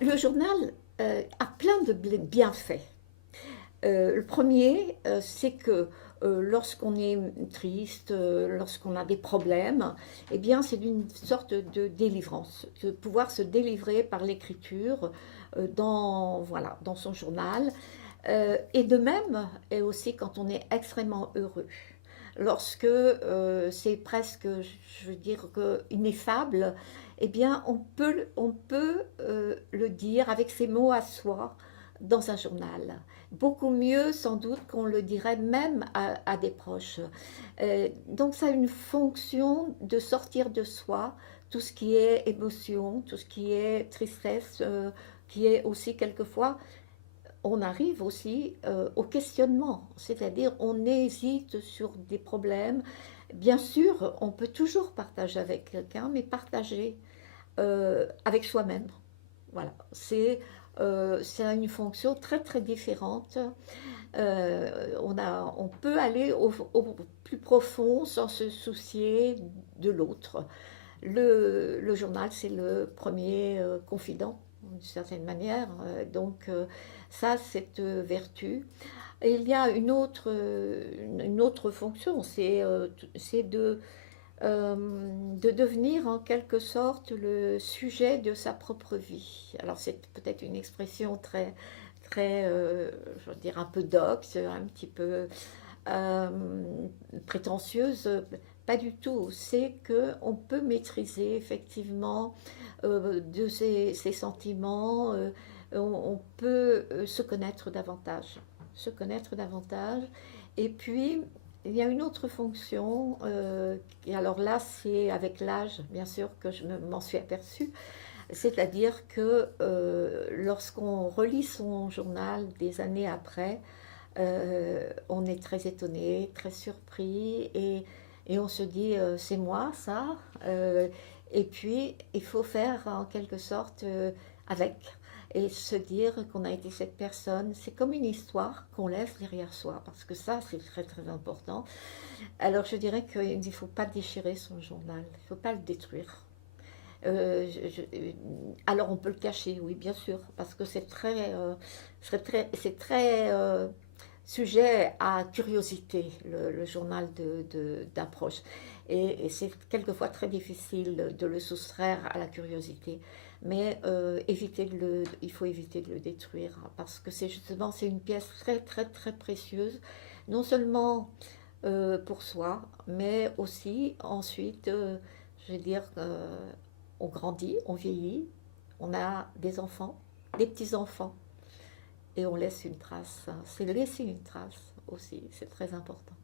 Le journal a plein de bienfaits. Le premier, c'est que lorsqu'on est triste, lorsqu'on a des problèmes, eh bien, c'est une sorte de délivrance, de pouvoir se délivrer par l'écriture voilà, dans son journal. Et de même, et aussi quand on est extrêmement heureux. Lorsque c'est presque, je veux dire, ineffable, eh bien, on peut le dire avec ses mots à soi dans un journal. Beaucoup mieux, sans doute, qu'on le dirait même à des proches. Donc, ça a une fonction de sortir de soi tout ce qui est émotion, tout ce qui est tristesse, qui est aussi quelquefois on arrive aussi au questionnement, c'est-à-dire on hésite sur des problèmes. Bien sûr, on peut toujours partager avec quelqu'un, mais partager avec soi-même. Voilà, ça a une fonction très très différente. On peut aller au plus profond sans se soucier de l'autre. Le journal, c'est le premier confident, d'une certaine manière. Donc, ça, cette vertu. Et il y a une autre fonction, c'est de devenir en quelque sorte le sujet de sa propre vie. Alors, c'est peut-être une expression très, très, je veux dire, un peu doxe, un petit peu euh, prétentieuse, pas du tout. C'est qu'on peut maîtriser effectivement de ses sentiments, on peut se connaître davantage. Se connaître davantage. Et puis, il y a une autre fonction, et alors là, c'est avec l'âge, bien sûr, que je m'en suis aperçue, c'est-à-dire que lorsqu'on relit son journal des années après, on est très étonné, très surpris et on se dit c'est moi ça. Euh, et puis il faut faire en quelque sorte avec et se dire qu'on a été cette personne. C'est comme une histoire qu'on laisse derrière soi parce que ça c'est très très important. Alors je dirais qu'il ne faut pas déchirer son journal, il ne faut pas le détruire. Alors on peut le cacher, oui bien sûr, parce que c'est très sujet à curiosité, le journal d'un proche. Et c'est quelquefois très difficile de le soustraire à la curiosité. Mais il faut éviter de le détruire parce que c'est une pièce très très très précieuse, non seulement pour soi, mais aussi ensuite, je vais dire, on grandit, on vieillit, on a des enfants, des petits-enfants et on laisse une trace. C'est laisser une trace aussi, c'est très important.